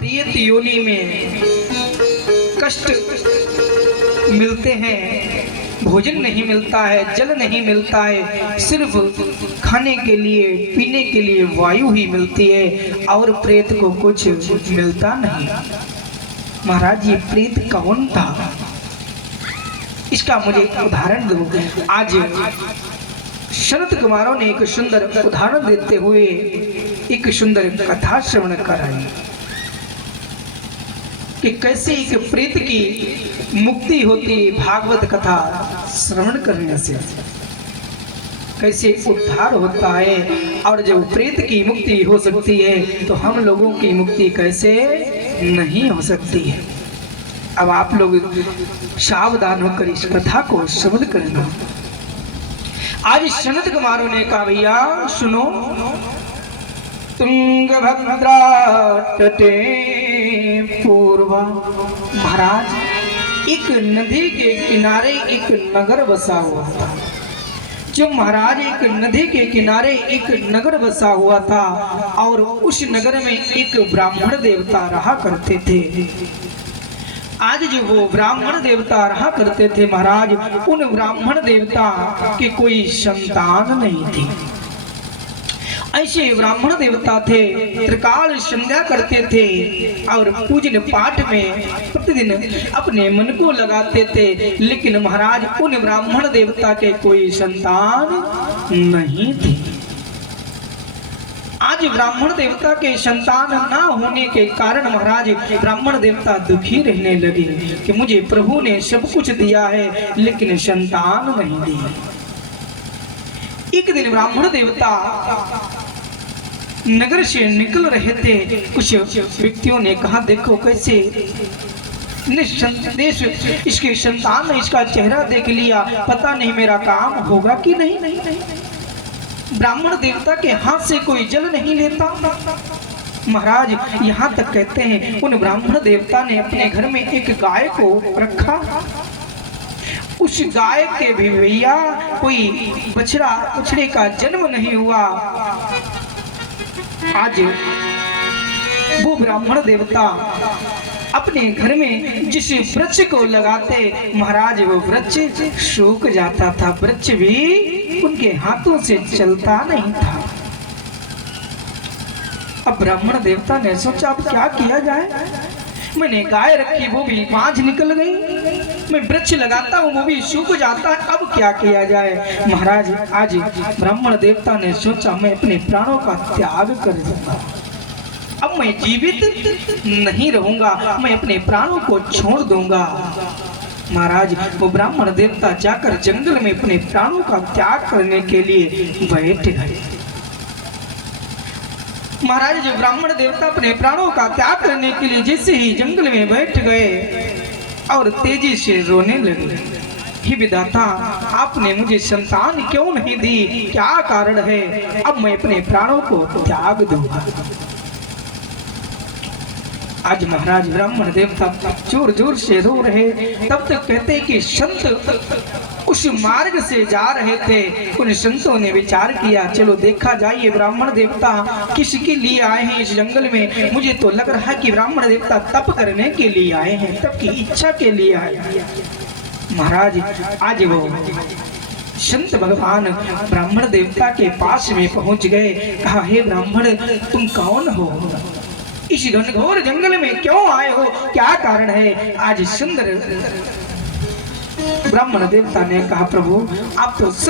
प्रेत योनि में कष्ट मिलते हैं, भोजन नहीं मिलता है, जल नहीं मिलता है, सिर्फ खाने के लिए पीने के लिए वायु ही मिलती है और प्रेत को कुछ मिलता नहीं। महाराज ये प्रेत कौन था, इसका मुझे उदाहरण दो। आज शरद कुमारों ने एक सुंदर उदाहरण देते हुए एक सुंदर कथा श्रवण कराई कि कैसे एक प्रेत की मुक्ति होती है। भागवत कथा श्रवण करने से कैसे उद्धार होता है, और जब प्रेत की मुक्ति हो सकती है तो हम लोगों की मुक्ति कैसे नहीं हो सकती है। अब आप लोग सावधान होकर इस कथा को श्रवण करना। आज सनत कुमारों ने कहा भैया सुनो, तुंगभद्रा तटे पूर्वा। महाराज एक नदी के किनारे एक नगर बसा हुआ था। जो महाराज एक नदी के किनारे एक नगर बसा हुआ था और उस नगर में एक ब्राह्मण देवता रहा करते थे। आज जो वो ब्राह्मण देवता रहा करते थे महाराज, उन ब्राह्मण देवता की कोई संतान नहीं थी। ऐसे ब्राह्मण देवता थे, त्रिकाल संध्या करते थे और पूजन पाठ में प्रतिदिन अपने मन को लगाते थे, लेकिन महाराज उन ब्राह्मण देवता के कोई संतान नहीं थी। आज ब्राह्मण देवता के संतान ना होने के कारण महाराज ब्राह्मण देवता दुखी रहने लगे कि मुझे प्रभु ने सब कुछ दिया है लेकिन संतान नहीं दी। एक दिन ब्राह्मण देवता नगर से निकल रहे थे। कुछ व्यक्तियों ने कहा देखो कैसे निसंदेश इसके संतान ने इसका चेहरा देख लिया, पता नहीं मेरा काम होगा कि नहीं। ब्राह्मण देवता के हाथ से कोई जल नहीं लेता। महाराज यहाँ तक कहते हैं उन ब्राह्मण देवता ने अपने घर में एक गाय को रखा। उस गाय के भी भैया कोई बछड़े का जन्म नहीं हुआ। आज वो ब्राह्मण देवता अपने घर में जिस वृक्ष को लगाते महाराज वो वृक्ष सूख जाता था, वृक्ष भी उनके हाथों से चलता नहीं था। अब ब्राह्मण देवता ने सोचा अब क्या किया जाए। मैंने गाय रखी वो भी बांझ निकल गई, मैं वृक्ष लगाता हूँ वो भी सूख जाता है, अब क्या किया जाए। महाराज आज ब्राह्मण देवता ने सोचा मैं अपने प्राणों का त्याग कर दूंगा, अब मैं जीवित नहीं रहूंगा, मैं अपने प्राणों को छोड़ दूंगा। महाराज वो ब्राह्मण देवता जाकर जंगल में अपने प्राणों का त्याग करने के लिए बैठ गए। महाराज जो ब्राह्मण देवता अपने प्राणों का त्याग करने के लिए जैसे ही जंगल में बैठ गए और तेजी से रोने लगे, हे विधाता आपने मुझे संतान क्यों नहीं दी, क्या कारण है, अब मैं अपने प्राणों को त्याग दूंगा। आज महाराज ब्राह्मण देवता जोर जोर से रो रहे। तब तक कहते कि संत उस मार्ग से जा रहे थे। उन संतों ने विचार किया चलो देखा जाए ये ब्राह्मण देवता किसके लिए आए हैं इस जंगल में। मुझे तो लग रहा है कि ब्राह्मण देवता तप करने के लिए आए हैं, तप की इच्छा के लिए आए हैं। महाराज आज वो संत भगवान ब्राह्मण देवता के पास में पहुंच गए। कहा हे ब्राह्मण तुम कौन हो, इस घनघोर जंगल में क्यों आए हो, क्या कारण है। आज सुंदर ब्राह्मण देवता ने कहा प्रभु आप तो सब